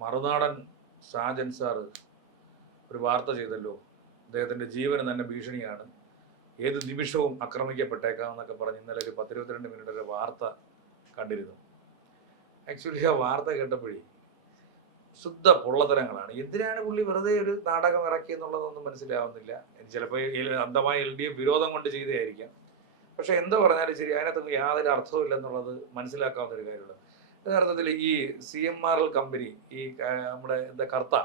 മറുനാടൻ Shajan sir ഒരു വാർത്ത ചെയ്തല്ലോ, അദ്ദേഹത്തിൻ്റെ ജീവന് തന്നെ ഭീഷണിയാണ്, ഏത് നിമിഷവും ആക്രമിക്കപ്പെട്ടേക്കാമെന്നൊക്കെ പറഞ്ഞ് ഇന്നലെ ഒരു 10-22 മിനിറ്റ് ഒരു വാർത്ത കണ്ടിരുന്നു. ആക്ച്വലി ആ വാർത്ത കേട്ടപ്പോഴേ ശുദ്ധ പൊള്ളത്തരങ്ങളാണ്. എന്തിനാണ് പുള്ളി വെറുതെ ഒരു നാടകം ഇറക്കിയെന്നുള്ളതൊന്നും മനസ്സിലാവുന്നില്ല. ചിലപ്പോൾ അന്ധമായ LDF വിരോധം കൊണ്ട് ചെയ്തതായിരിക്കാം. പക്ഷെ എന്താ പറഞ്ഞാലും ശരി, അതിനകത്തൊന്നും യാതൊരു അർത്ഥവും ഇല്ലെന്നുള്ളത് മനസ്സിലാക്കാവുന്ന ഒരു കാര്യമുള്ളൂ. യഥാർത്ഥത്തിൽ ഈ CMRL കമ്പനി, ഈ നമ്മുടെ കർത്ത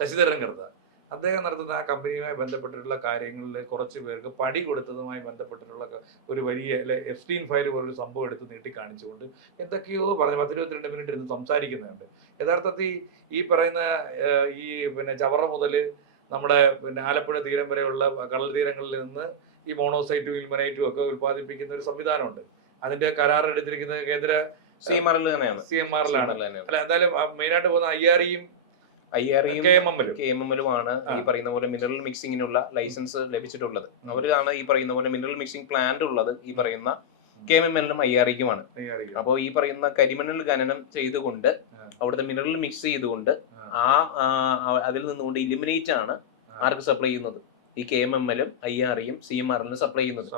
ശശിധരൻ കർത്ത, അദ്ദേഹം നടത്തുന്ന ആ കമ്പനിയുമായി ബന്ധപ്പെട്ടിട്ടുള്ള കാര്യങ്ങളിൽ കുറച്ച് പേർക്ക് പടി കൊടുത്തതുമായി ബന്ധപ്പെട്ടിട്ടുള്ള ഒരു വലിയ എഫ്സ്റ്റീൻ ഫയൽ പോലൊരു സംഭവം എടുത്ത് നീട്ടി കാണിച്ചുകൊണ്ട് എന്തൊക്കെയോ പറഞ്ഞ് 10-22 മിനിറ്റ് ഇരുന്ന് സംസാരിക്കുന്നുണ്ട്. യഥാർത്ഥത്തിൽ ഈ പറയുന്ന ഈ ചവറ മുതൽ നമ്മുടെ ആലപ്പുഴ തീരം വരെയുള്ള കടൽ തീരങ്ങളിൽ നിന്ന് ഈ മോണോസൈറ്റും ഇൽമനൈറ്റും ഒക്കെ ഉൽപ്പാദിപ്പിക്കുന്ന ഒരു സംവിധാനമുണ്ട്. അതിന്റെ കരാർ എടുത്തിരിക്കുന്നത് കേന്ദ്ര CMRL-ലാണ്. അല്ല, എന്തായാലും മെയിനായിട്ട് പോകുന്ന IRE-യും KMML-ഉമാണ് ഈ പറയുന്ന പോലെ മിനറൽ മിക്സിങ്ങിനുള്ള ലൈസൻസ് ലഭിച്ചിട്ടുള്ളത്. അവരാണ് ഈ പറയുന്ന പോലെ മിനറൽ മിക്സിംഗ് പ്ലാന്റ് ഉള്ളത് ഈ പറയുന്ന KMML-നും IRE-ക്കുമാണ്. അപ്പോൾ ഈ പറയുന്ന കരിമണൽ ഖനനം ചെയ്തുകൊണ്ട് അവിടുത്തെ മിനറൽ മിക്സ് ചെയ്തുകൊണ്ട് അതിൽ നിന്നുകൊണ്ട് ഇലിമിനേറ്റ് ആണ് ആർക്ക് സപ്ലൈ ചെയ്യുന്നത്? ഈ KMML-ഉം IRE-യും CMRL-നും സപ്ലൈ ചെയ്യുന്നത്.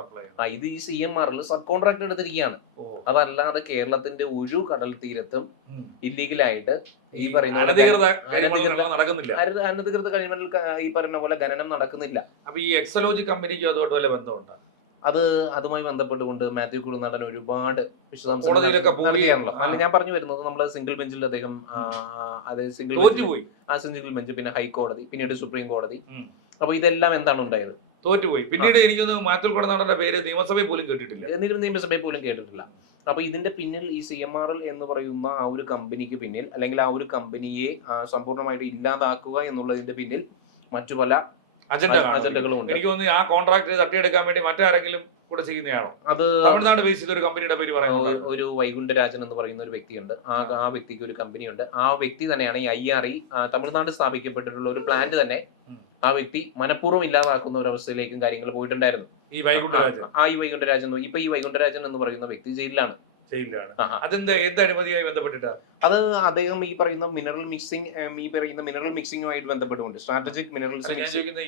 ഇത് ഈ CMRL സബ് കോൺട്രാക്ട് എടുത്തിരിക്കുകയാണ്. അതല്ലാതെ കേരളത്തിന്റെ ഒരു കടൽ തീരത്തും ഇല്ലീഗലായിട്ട് ഈ പറയുന്ന അനധികൃത കരിമണൽ ഈ പറയുന്ന പോലെ ഖനനം നടക്കുന്നില്ല. അപ്പൊ ഈ എക്സലോജി കമ്പനിക്ക് അതുമായിട്ട് വല്ല ബന്ധമുണ്ടോ? അതുമായി ബന്ധപ്പെട്ടുകൊണ്ട് മാത്യു കുളുനാടൻ ഒരുപാട് വിശദാംശങ്ങളാണല്ലോ. അല്ല, ഞാൻ പറഞ്ഞു വരുന്നത് നമ്മള് സിംഗിൾ ബെഞ്ചിൽ അദ്ദേഹം സിംഗിൾ ബെഞ്ച്, പിന്നെ ഹൈക്കോടതി, പിന്നീട് സുപ്രീം കോടതി. അപ്പൊ ഇതെല്ലാം എന്താണ് ഉണ്ടായത്? തോറ്റുപോയി. പിന്നീട് എനിക്കൊന്ന് മാത്യു കുളുനാടന്റെ പേര് നിയമസഭയിൽ പോലും കേട്ടിട്ടില്ല. അപ്പൊ ഇതിന്റെ പിന്നിൽ ഈ CMRL എന്ന് പറയുന്ന ആ ഒരു കമ്പനിക്ക് പിന്നിൽ, അല്ലെങ്കിൽ ആ ഒരു കമ്പനിയെ സമ്പൂർണ്ണമായിട്ട് ഇല്ലാതാക്കുക എന്നുള്ളതിന്റെ പിന്നിൽ മറ്റു പല അജണ്ടകളും ഉണ്ട്. എനിക്ക് തോന്നുന്നു ആ കോൺട്രാക്ട് തട്ടിയെടുക്കാൻ വേണ്ടി മറ്റാരെങ്കിലും കൂടെ ചെയ്യുന്നതാണോ? അത് തമിഴ്നാട് ബേസ് ചെയ്ത ഒരു കമ്പനിയുടെ പേര് പറയുന്നത് ഒരു വൈകുണ്ഠരാജൻ എന്ന് പറയുന്ന ഒരു വ്യക്തിയുണ്ട്. ആ വ്യക്തിക്ക് ഒരു കമ്പനിയുണ്ട്. ആ വ്യക്തി തന്നെയാണ് ഈ IRE തമിഴ്നാട് സ്ഥാപിക്കപ്പെട്ടിട്ടുള്ള ഒരു പ്ലാന്റ് തന്നെ ആ വ്യക്തി മനഃപൂർവ്വം ഇല്ലാതാക്കുന്ന ഒരു അവസ്ഥയിലേക്കും കാര്യങ്ങൾ പോയിട്ടുണ്ടായിരുന്നു. ഈ വൈകുണ്ഠരാജൻ ഇപ്പൊ ഈ വൈകുണ്ഠരാജൻ എന്ന് പറയുന്ന വ്യക്തി ജയിലിലാണ്. അത് അദ്ദേഹം ഈ പറയുന്ന മിനറൽ മിക്സിംഗുമായിട്ട് ബന്ധപ്പെട്ടുകൊണ്ട് സ്ട്രാറ്റജിക് മിനറൽസ്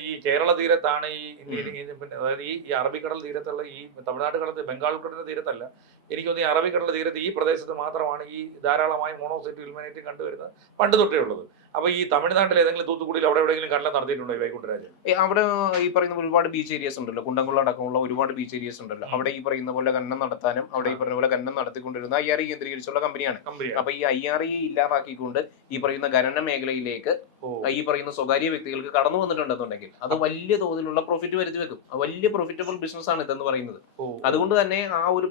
ഈ കേരള തീരത്താണ് അതായത് ഈ അറബിക്കടൽ തീരത്തുള്ള ഈ തമിഴ്നാട് കടൽ ബംഗാൾ കടലിന്റെ തീരത്തല്ല, എനിക്ക് തോന്നുന്നു ഈ അറബിക്കടൽ തീരത്ത് ഈ പ്രദേശത്ത് മാത്രമാണ് ഈ ധാരാളമായി മോണോസൈറ്റ് ഇൽമനൈറ്റ് കണ്ടുവരുന്നത് പണ്ട് തൊട്ടേ ഉള്ളത്. അപ്പൊ ഈ തമിഴ്നാട്ടിൽ ഏതെങ്കിലും തൂത്തുക്കുടിയിൽ അവിടെ എവിടെയെങ്കിലും കടൽ നടത്തിയിട്ടുണ്ടോ ഈ വൈകുണ്ഠരാജൻ? അവിടെ ഈ പറയുന്ന ഒരുപാട് ബീച്ച് ഏരിയസ് ഉണ്ടല്ലോ, കുണ്ടംകുളം അടക്കമുള്ള ഒരുപാട് ബീച്ച് ഏരിയസ് ഉണ്ടല്ലോ. അവിടെ ഈ പറയുന്ന പോലെ ഖനനം നടത്താനും അവിടെ ഈ പറയുന്ന പോലെ ഖനനം നടത്തിക്കൊണ്ടിരുന്ന IRE കേന്ദ്രീകരിച്ചുള്ള കമ്പനിയാണ്. അപ്പൊ ഈ IRE ഇല്ലാതാക്കിക്കൊണ്ട് ഈ പറയുന്ന ഖനന മേഖലയിലേക്ക് ഈ പറയുന്ന സ്വകാര്യ വ്യക്തികൾക്ക് കടന്നു വന്നിട്ടുണ്ടെന്നുണ്ടെങ്കിൽ അത് വലിയ തോതിലുള്ള പ്രോഫിറ്റ് വരുത്തി വെക്കും. വലിയ പ്രോഫിറ്റബിൾ ബിസിനസ് ആണ് ഇതെന്ന് പറയുന്നത്. അതുകൊണ്ട് തന്നെ ആ ഒരു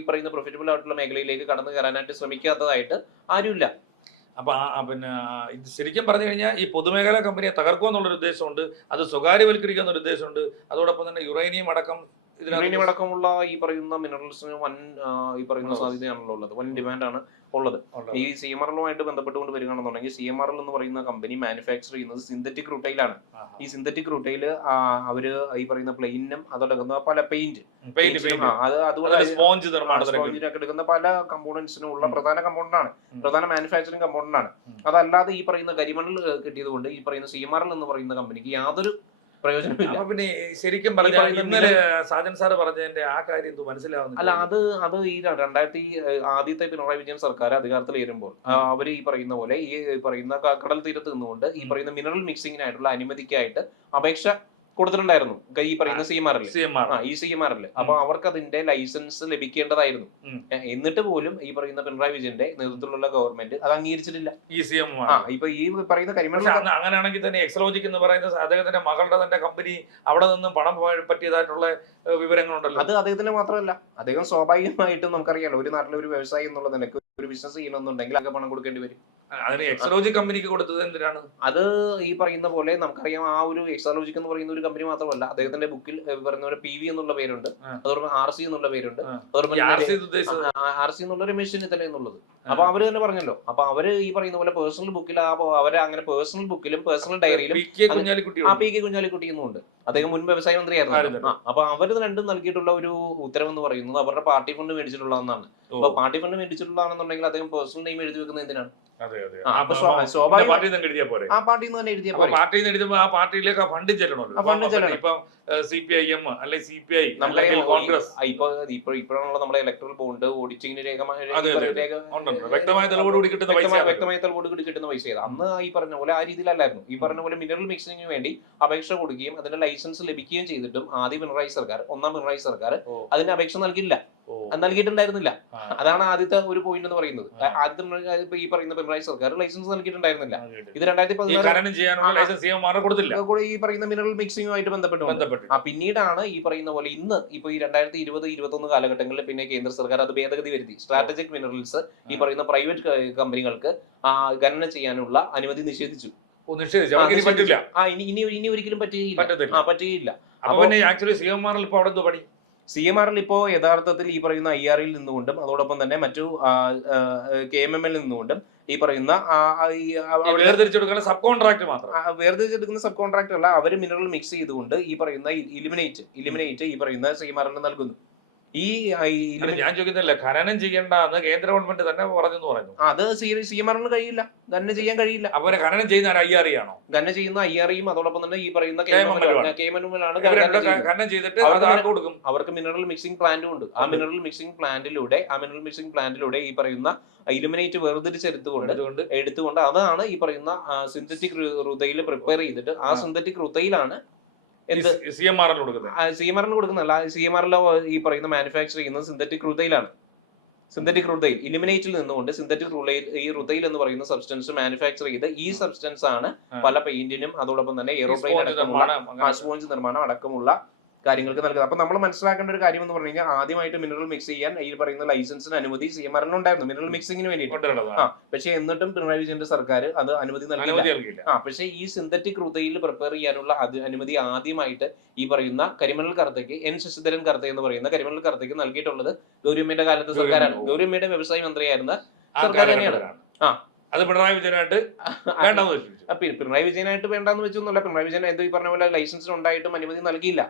ഈ പറയുന്ന പ്രോഫിറ്റബിൾ ആയിട്ടുള്ള മേഖലയിലേക്ക് കടന്നു കയറാനായിട്ട് ശ്രമിക്കാത്തതായിട്ട് ആരുമില്ല. അപ്പൊ ഇത് ശരിക്കും പറഞ്ഞു കഴിഞ്ഞാൽ ഈ പൊതുമേഖലാ കമ്പനിയെ തകർക്കുക എന്നുള്ളൊരു ഉദ്ദേശമുണ്ട്, അത് സ്വകാര്യവൽക്കരിക്കുക എന്നൊരു ഉദ്ദേശമുണ്ട്. അതോടൊപ്പം തന്നെ യുറേനിയം അടക്കമുള്ള ഈ പറയുന്ന മിനറൽസിന് വൻ ഈ പറയുന്ന സാധ്യതയാണല്ലോ ഉള്ളത്, വൻ ഡിമാൻഡാണ് ഉള്ളത്. ഈ CMRL-ഉമായിട്ട് ബന്ധപ്പെട്ടുകൊണ്ട് വരികയാണെന്നുണ്ടെങ്കിൽ CMRL എന്ന് പറയുന്ന കമ്പനി മാനുഫാക്ചർ ചെയ്യുന്നത് സിന്തറ്റിക് റൂട്ടൈലാണ്. ഈ സിന്തറ്റിക് റൂട്ടൈല് അവര് ഈ പറയുന്ന പ്ലെയിനും അതോടൊപ്പം പല അതുപോലെ സ്പോഞ്ചിനൊക്കെ എടുക്കുന്ന പല കമ്പോണൻസിനുള്ള പ്രധാന മാനുഫാക്ചറിങ് കമ്പോണന്റ് ആണ്. അതല്ലാതെ ഈ പറയുന്ന കരിമണൽ കിട്ടിയത് കൊണ്ട് ഈ പറയുന്ന CMRL എന്ന് പറയുന്ന കമ്പനിക്ക് യാതൊരു പ്രയോജനമില്ല. പിന്നെ ശരിക്കും പറഞ്ഞാൽ ഇന്നലെ സാജൻ സാറ് പറഞ്ഞതിന്റെ ആ കാര്യം മനസ്സിലാവുന്നില്ല. അല്ല, അത് ഈ 2000 ആദ്യത്തെ പിണറായി വിജയൻ സർക്കാർ അധികാരത്തിൽ വരുമ്പോൾ അവര് ഈ പറയുന്ന പോലെ ഈ പറയുന്ന കടൽ തീരത്ത് നിന്നുകൊണ്ട് ഈ പറയുന്ന മിനറൽ മിക്സിങ്ങിനായിട്ടുള്ള അനുമതിക്കായിട്ട് അപേക്ഷ കൊടുത്തിട്ടുണ്ടായിരുന്നു ഈ പറയുന്ന CMRL. അപ്പൊ അവർക്ക് അതിന്റെ ലൈസൻസ് ലഭിക്കേണ്ടതായിരുന്നു. എന്നിട്ട് പോലും ഈ പറയുന്ന പിണറായി വിജയന്റെ നേതൃത്വത്തിലുള്ള ഗവൺമെന്റ് അത് അംഗീകരിച്ചിട്ടില്ല. ഇപ്പൊ ഈ പറയുന്ന കരിമണൽ അങ്ങനെയാണെങ്കിൽ തന്നെ എക്സലോജിക് എന്ന് പറയുന്ന അദ്ദേഹത്തിന്റെ മകളുടെ തന്നെ കമ്പനി അവിടെ നിന്നും പണം പറ്റിയതായിട്ടുള്ള വിവരങ്ങളുണ്ടല്ലോ. അത് അദ്ദേഹത്തിന്റെ മാത്രമല്ല, അദ്ദേഹം സ്വാഭാവികമായിട്ടും നമുക്കറിയാലോ, ഒരു നാട്ടിലെ ഒരു വ്യവസായി എന്നുള്ള നിലക്ക് ഒരു ബിസിനസ് ചെയ്യണമെന്നുണ്ടെങ്കിൽ ആകെ പണം കൊടുക്കേണ്ടി വരും. അതിന് എക്സലോജി കമ്പനിക്ക് കൊടുത്തത് എന്തിനാണ്? അത് ഈ പറയുന്ന പോലെ നമുക്കറിയാം, ആ ഒരു എക്സലോജിക് എന്ന് പറയുന്ന ഒരു കമ്പനി മാത്രമല്ല, അദ്ദേഹത്തിന്റെ ബുക്കിൽ പറയുന്ന പോലെ PV എന്നുള്ള പേരുണ്ട്, അതോടൊപ്പം RC എന്നുള്ള പേരുണ്ട്, RC എന്നുള്ള രമേശ് ചെന്നിത്തല എന്നുള്ളത്. അപ്പൊ അവര് തന്നെ പറഞ്ഞല്ലോ. അപ്പൊ അവര് ഈ പറയുന്ന പോലെ പേഴ്സണൽ ബുക്കിൽ അവരെ അങ്ങനെ പേഴ്സണൽ ബുക്കിലും പേഴ്സണൽ ഡയറിയിലും PK കുഞ്ഞാലിക്കുട്ടി എന്നുണ്ട്. അദ്ദേഹം മുൻ വ്യവസായ മന്ത്രിയായിരുന്നു. അപ്പൊ അവര് രണ്ടും നൽകിയിട്ടുള്ള ഒരു ഉത്തരവെന്ന് പറയുന്നത് അവരുടെ പാർട്ടി ഫണ്ട് മേടിച്ചിട്ടുള്ളതെന്നാണ്. അപ്പൊ പാർട്ടി ഫണ്ട് മേടിച്ചിട്ടുള്ളതാണെന്നുണ്ടെങ്കിൽ അദ്ദേഹം പേഴ്സണൽ നെയിം എഴുതി വെക്കുന്നത് എന്തിനാണ്? അപ്പൊ സ്വാഭാവികം പാർട്ടിയിൽ നിന്ന് എഴുതിയാൽ പോരെ, ആ പാർട്ടിയിൽ നിന്ന് തന്നെ എഴുതിയാൽ പോലെ പാർട്ടിയിൽ നിന്ന് എഴുതുമ്പോൾ ആ പാർട്ടിയിലേക്ക് ആ ഫണ്ട് ചെല്ലണമല്ലോ. ഇപ്പം CPIM അല്ലെങ്കിൽ CPI അല്ലെങ്കിൽ കോൺഗ്രസ് ഇപ്പോഴാണല്ലോ നമ്മുടെ ഇലക്ട്രൽ ബോണ്ട് ഓഡിറ്റിംഗിന് വ്യക്തമായ തെളിവോടുകൂടി കിട്ടുന്ന പൈസ, വ്യക്തമായ തെളിവോടുകൂടി കിട്ടുന്ന പൈസ ചെയ്ത് അന്ന് ഈ പറഞ്ഞ പോലെ ആ രീതിയിലല്ലായിരുന്നു. ഈ പറഞ്ഞ പോലെ മിനറൽ മിക്സിംഗിന് വേണ്ടി അപേക്ഷ കൊടുക്കുകയും അതിന്റെ ലൈസൻസ് ലഭിക്കുകയും ചെയ്തിട്ടും ആദ്യ പിണറായി സർക്കാർ, ഒന്നാം പിണറായി സർക്കാർ അതിന് അപേക്ഷ നൽകിയിട്ടുണ്ടായിരുന്നില്ല. അതാണ് ആദ്യത്തെ ഒരു പോയിന്റ് എന്ന് പറയുന്നത്. ആദ്യത്തെ ഈ പറയുന്ന പിണറായി സർക്കാർ ലൈസൻസ് നൽകിയിട്ടുണ്ടായിരുന്നില്ല. ഇത് 2016 ഈ പറയുന്ന മിനറൽ മിക്സിംഗുമായിട്ട് ബന്ധപ്പെട്ടു. പിന്നീടാണ് ഈ പറയുന്ന പോലെ ഇന്ന് ഇപ്പൊ ഈ 2020-21 കാലഘട്ടങ്ങളിൽ പിന്നെ കേന്ദ്ര സർക്കാർ അത് ഭേദഗതി വരുത്തി. സ്ട്രാറ്റജിക് മിനറൽസ് ഈ പറയുന്ന പ്രൈവറ്റ് കമ്പനികൾക്ക് ഖനനം ചെയ്യാനുള്ള അനുമതി നിഷേധിച്ചു. ഇനി ഒരിക്കലും പറ്റുകയില്ല. CMRL ഇപ്പോ യഥാർത്ഥത്തിൽ ഈ പറയുന്ന IRയിൽ നിന്നുകൊണ്ടും അതോടൊപ്പം തന്നെ മറ്റു KMML നിന്നുകൊണ്ടും ഈ പറയുന്ന വേർതിരിച്ചെടുക്കുന്ന സബ് കോൺട്രാക്ടർ അല്ല, അവര് മിനറൽ മിക്സ് ചെയ്തുകൊണ്ട് ഈ പറയുന്ന ഇലിമിനേറ്റ് ഈ പറയുന്ന CMRL നൽകുന്നു. ഞാൻ ചോദിക്കുന്നില്ല, ഖനനം ചെയ്യേണ്ടെന്ന് കേന്ദ്ര ഗവൺമെന്റ് തന്നെ പറഞ്ഞു. അത് CMRL കഴിയില്ല, ഖനനം ചെയ്യാൻ കഴിയില്ല. അവരെ ഖനനം ചെയ്യുന്ന IRE ആണോ? ഖനനം ചെയ്യുന്ന IREയും അതോടൊപ്പം തന്നെ ഈ പറയുന്ന KMML ആണ് ഖനനം ചെയ്തിട്ട് കൊടുക്കും. അവർക്ക് മിനറൽ മിക്സിംഗ് പ്ലാന്റും ഉണ്ട്. ആ മിനറൽ മിക്സിംഗ് പ്ലാന്റിലൂടെ ഈ പറയുന്ന ഇലുമിനേറ്റ് എടുത്തുകൊണ്ട് അതാണ് ഈ പറയുന്ന സിന്തറ്റിക് റുതയിൽ പ്രിപ്പയർ ചെയ്തിട്ട് ആ സിന്തറ്റിക് റുതയിലാണ് CMRL കൊടുക്കുന്നതല്ല. CMRL ഈ പറയുന്ന മാനുഫാക്ചർ ചെയ്യുന്നത് സിന്തറ്റിക് റുതയിലാണ്. സിന്തറ്റിക് റുതയിൽ ഇലിമിനേറ്റിൽ നിന്നുകൊണ്ട് സിന്തറ്റിക് ഈ റുതയിൽ എന്ന് പറയുന്ന സബ്സ്റ്റൻസ് മാനുഫാക്ചർ ചെയ്ത് ഈ സബ്സ്റ്റൻസ് ആണ് പല പെയിന്റിനും അതോടൊപ്പം തന്നെ എയറോപ്ലെയിൻ അടക്കമുള്ള സ്പോഞ്ച് നിർമ്മാണം അടക്കമുള്ള കാര്യങ്ങൾക്ക് നൽകുന്നത്. അപ്പൊ നമ്മൾ മനസ്സിലാക്കേണ്ട ഒരു കാര്യം എന്ന് പറഞ്ഞു കഴിഞ്ഞാൽ ആദ്യമായിട്ട് മിനറൽ മിക്സ് ചെയ്യാൻ ഈ പറയുന്ന ലൈസൻസിന് അനുമതി CMRL ഉണ്ടായിരുന്നു മിനറൽ മിക്സിംഗിന് വേണ്ടിയിട്ട്. പക്ഷെ എന്നിട്ടും പിണറായി വിജയന്റെ സർക്കാർ അത് അനുമതി നൽകിയില്ല. പക്ഷേ ഈ സിന്തറ്റിക് റുതയിൽ പ്രിപ്പയർ ചെയ്യാനുള്ള അനുമതി ആദ്യമായിട്ട് ഈ പറയുന്ന കരിമണൽ കർത്തയ്ക്ക് ശശിധരൻ കർത്ത എന്ന് പറയുന്ന കരിമണൽ കർത്തയ്ക്ക് നൽകിയിട്ടുള്ളത് ഗൗരിയമ്മയുടെ കാലത്തെ സർക്കാരാണ്. ഗൗരിയമ്മയുടെ വ്യവസായ മന്ത്രിയായിരുന്ന സർക്കാർ തന്നെയാണ്. അത് പിണറായി വിജയനായിട്ട് പിണറായി വിജയനായിട്ട് വേണ്ടെന്ന് വെച്ചൊന്നുമല്ല. പിണറായി വിജയൻ എന്തോ ഈ പറഞ്ഞ പോലെ ലൈസൻസ് ഉണ്ടായിട്ടും അനുമതി നൽകിയില്ല.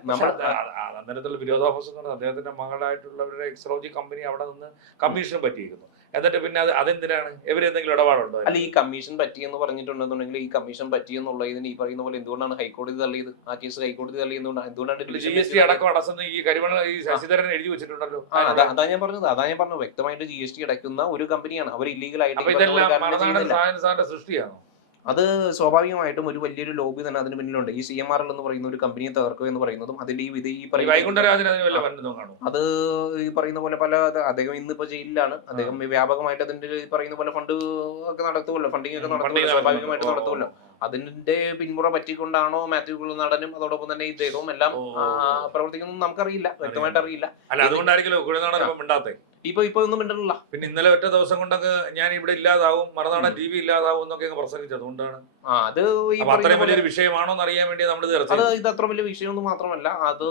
അത്തരത്തിലുള്ള വിരോധാഭാസം അദ്ദേഹത്തിന്റെ മകളായിട്ടുള്ളവരുടെ എക്സ്ട്രോജി കമ്പനി അവിടെ നിന്ന് കമ്മീഷൻ പറ്റിയിരിക്കുന്നു. എന്നിട്ട് പിന്നെ അതെന്തിനാണ് ഇവരെന്തെങ്കിലും ഇടപാടുണ്ടോ? അല്ല, ഈ കമ്മീഷൻ പറ്റിയെന്ന് പറഞ്ഞിട്ടുണ്ടെന്നുണ്ടെങ്കിൽ ഈ കമ്മീഷൻ പറ്റിയെന്നുള്ളതിന് ഈ പറയുന്ന പോലെ എന്തുകൊണ്ടാണ് ഹൈക്കോടതി തള്ളിയത്? ആ കേസ് ഹൈക്കോടതി തള്ളിയതുകൊണ്ടാണ്. എന്തുകൊണ്ടാണ് GST അടക്കം അടച്ചെന്ന് ഈ ശശിധരൻ എഴുതി വെച്ചിട്ടുണ്ടല്ലോ. അതാ ഞാൻ പറഞ്ഞത് വ്യക്തമായിട്ട് GST അടയ്ക്കുന്ന ഒരു കമ്പനിയാണ്. അവർ ഇല്ലീഗൽ ആയിട്ട് സൃഷ്ടിയാണോ? അത് സ്വാഭാവികമായിട്ടും ഒരു വലിയൊരു ലോബി തന്നെ അതിന് പിന്നിലുണ്ട്. ഈ CMRL എന്ന് പറയുന്ന ഒരു കമ്പനിയെ തകർക്കുക എന്ന് പറയുന്നതും അതിന്റെ അത് ഈ പറയുന്ന പോലെ പല അദ്ദേഹം ഇന്നിപ്പോ ജയിലിലാണ്. അദ്ദേഹം വ്യാപകമായിട്ട് അതിന്റെ ഈ പറയുന്ന പോലെ ഫണ്ടിങ് ഒക്കെ നടത്തുമല്ലോ. സ്വാഭാവികമായിട്ട് നടത്തുമല്ലോ. അതിന്റെ പിന്മുറ പറ്റിക്കൊണ്ടാണോ മാത്യു കുഴൽനാടനും അതോടൊപ്പം തന്നെ ഇദ്ദേഹവും എല്ലാം പ്രവർത്തിക്കുന്നത് നമുക്കറിയില്ല, വ്യക്തമായിട്ട് അറിയില്ല. ഇപ്പൊ ഒന്നും മിണ്ടല്ല. പിന്നെ ഇന്നലെ ഒറ്റ ദിവസം കൊണ്ടൊക്കെ ഞാൻ ഇവിടെ ഇല്ലാതാവും, മറുനാടൻ TV ഇല്ലാതാവും എന്നൊക്കെ പ്രസംഗിച്ചത് അതുകൊണ്ടാണ്. അത് അത്രയും വലിയൊരു വിഷയമാണോ എന്ന് അറിയാൻ വേണ്ടി നമ്മൾ ഇത് അത്ര വലിയ വിഷയമൊന്നും മാത്രമല്ല. അത്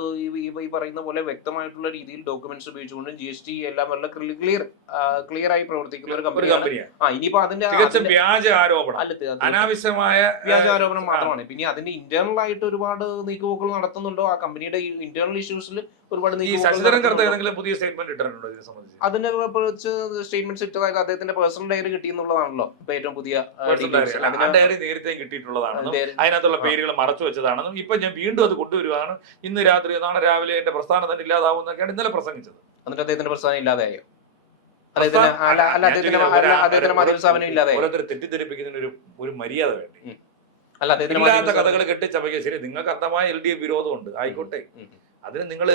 ഈ പറയുന്ന പോലെ വ്യക്തമായിട്ടുള്ള രീതിയിൽ ഡോക്യുമെന്റ്സ് ഉപയോഗിച്ചുകൊണ്ട് GST എല്ലാം വളരെ ക്ലിയർ ആയി പ്രവർത്തിക്കുന്ന ഒരു കമ്പനിയാണ്. ഇനിയിപ്പോ അതിന്റെ വ്യാജ ആരോപണം, അനാവശ്യമായ വ്യാജ ആരോപണം മാത്രമാണ്. പിന്നെ അതിന്റെ ഇന്റേണൽ ആയിട്ട് ഒരുപാട് നീക്കുപോക്കുകൾ നടത്തുന്നുണ്ടോ? ആ കമ്പനിയുടെ ഇന്റേണൽ ഇഷ്യൂസിൽ ഒരുപാട് പുതിയ സ്റ്റേറ്റ്മെന്റ് ഇട്ടിട്ടുണ്ടോ ഇതിനെ സംബന്ധിച്ച്? അതിനെ കുറിച്ച് സ്റ്റേറ്റ്മെന്റ്സ് ഇട്ടതായത് അദ്ദേഹത്തിന്റെ പേഴ്സണൽ ഡയറി കിട്ടിയെന്നുള്ളതാണല്ലോ ഇപ്പൊ ഏറ്റവും പുതിയ ഡയറി നേരത്തെ കിട്ടിയിട്ടുള്ളതാണ്. അതിനകത്തുള്ള പേരുകൾ മറച്ചു വെച്ചതാണെന്നും ഇപ്പൊ ഞാൻ വീണ്ടും അത് കൊണ്ടുവരുവാണ്. ഇന്ന് രാത്രി നാളെ രാവിലെ എന്റെ പ്രസ്ഥാനം തന്നെ ഇല്ലാതാവും എന്നൊക്കെയാണ് ഇന്നലെ പ്രസംഗിച്ചത്. എന്നിട്ട് അദ്ദേഹത്തിന്റെ പ്രസ്ഥാനം ഇല്ലാതെയോ? അദ്ദേഹത്തിന്റെ മാധ്യമ സ്ഥാപനം ഇല്ലാതെ ഓരോരുത്തർ തെറ്റിദ്ധരിപ്പിക്കുന്നതിന് ഒരു മര്യാദ വേണ്ടി. ഇല്ലാത്ത കഥകൾ കെട്ടിച്ചമയ്ക്കുക. ശരി, നിങ്ങൾക്ക് അർത്ഥമായ LDF വിരോധമുണ്ട്, ആയിക്കോട്ടെ. അതിന് നിങ്ങള്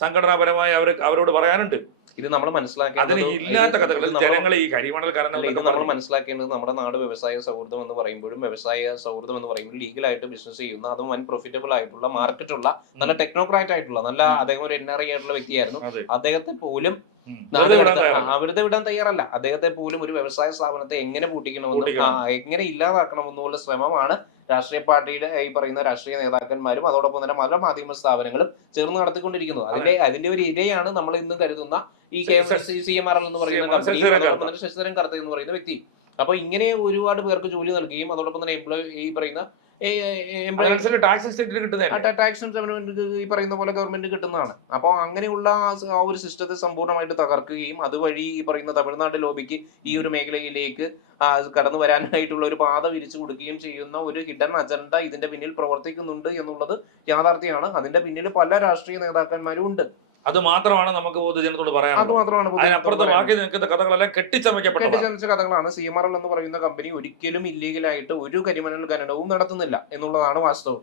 സംഘടനാപരമായി അവരോട് പറയാനുണ്ട്. ഇത് നമ്മൾ മനസ്സിലാക്കേണ്ടത് ഇല്ലാത്ത കഥകൾ ജനങ്ങളെ ഈ കരിമണൽ ഇത് നമ്മൾ മനസ്സിലാക്കേണ്ടത് നമ്മുടെ നാട് വ്യവസായ സൗഹൃദം എന്ന് പറയുമ്പോഴും ലീഗലായിട്ട് ബിസിനസ് ചെയ്യുന്ന അതും വൻ പ്രോഫിറ്റബിൾ ആയിട്ടുള്ള മാർക്കറ്റുള്ള നല്ല ടെക്നോക്രാറ്റ് ആയിട്ടുള്ള നല്ല അദ്ദേഹം ഒരു NRI ആയിട്ടുള്ള വ്യക്തിയായിരുന്നു. അദ്ദേഹത്തെ പോലും വെറുതെ വിടാൻ തയ്യാറല്ല. അദ്ദേഹത്തെ പോലും ഒരു വ്യവസായ സ്ഥാപനത്തെ എങ്ങനെ പൂട്ടിക്കണമെന്നും എങ്ങനെ ഇല്ലാതാക്കണമെന്നുള്ള ശ്രമമാണ് രാഷ്ട്രീയ പാർട്ടിയുടെ ഈ പറയുന്ന രാഷ്ട്രീയ നേതാക്കന്മാരും അതോടൊപ്പം തന്നെ പല മാധ്യമ സ്ഥാപനങ്ങളും ചേർന്ന് നടത്തിക്കൊണ്ടിരിക്കുന്നത്. അതിന്റെ ഒരു ഇരയാണ് നമ്മൾ ഇന്ന് കരുതുന്ന ഈ CMRL എന്ന് പറയുന്ന കമ്പനി, ശശിധരൻ കർത്ത എന്ന് പറയുന്ന വ്യക്തി. അപ്പൊ ഇങ്ങനെ ഒരുപാട് പേർക്ക് ജോലി നൽകുകയും അതോടൊപ്പം തന്നെ ഈ പറയുന്ന ടാക്സ് കിട്ടുന്ന ടാക്സ് ഈ പറയുന്ന പോലെ ഗവൺമെന്റ് കിട്ടുന്നതാണ്. അപ്പോൾ അങ്ങനെയുള്ള ആ ഒരു സിസ്റ്റത്തെ സമ്പൂർണ്ണമായിട്ട് തകർക്കുകയും അതുവഴി ഈ പറയുന്ന തമിഴ്നാട് ലോബിക്ക് ഈ ഒരു മേഖലയിലേക്ക് കടന്നു വരാനായിട്ടുള്ള ഒരു പാത വിരിച്ചു കൊടുക്കുകയും ചെയ്യുന്ന ഒരു ഹിഡൻ അജണ്ട ഇതിന്റെ പിന്നിൽ പ്രവർത്തിക്കുന്നുണ്ട് എന്നുള്ളത് യാഥാർത്ഥ്യമാണ്. അതിന്റെ പിന്നിൽ പല രാഷ്ട്രീയ നേതാക്കന്മാരും ഉണ്ട്. അത് മാത്രമാണ് നമുക്ക് പൊതുജനത്തോട് പറയാൻ. അത് മാത്രമാണ് അതിനപ്പുറത്ത് ബാക്കി നിൽക്കുന്ന കഥകളെല്ലാം കെട്ടിച്ചമച്ച കഥകളാണ്. CMRL എന്ന് പറയുന്ന കമ്പനി ഒരിക്കലും ഇല്ലീഗലായിട്ട് ഒരു കരിമണൽ ഖനനവും നടത്തുന്നില്ല എന്നുള്ളതാണ് വാസ്തവം.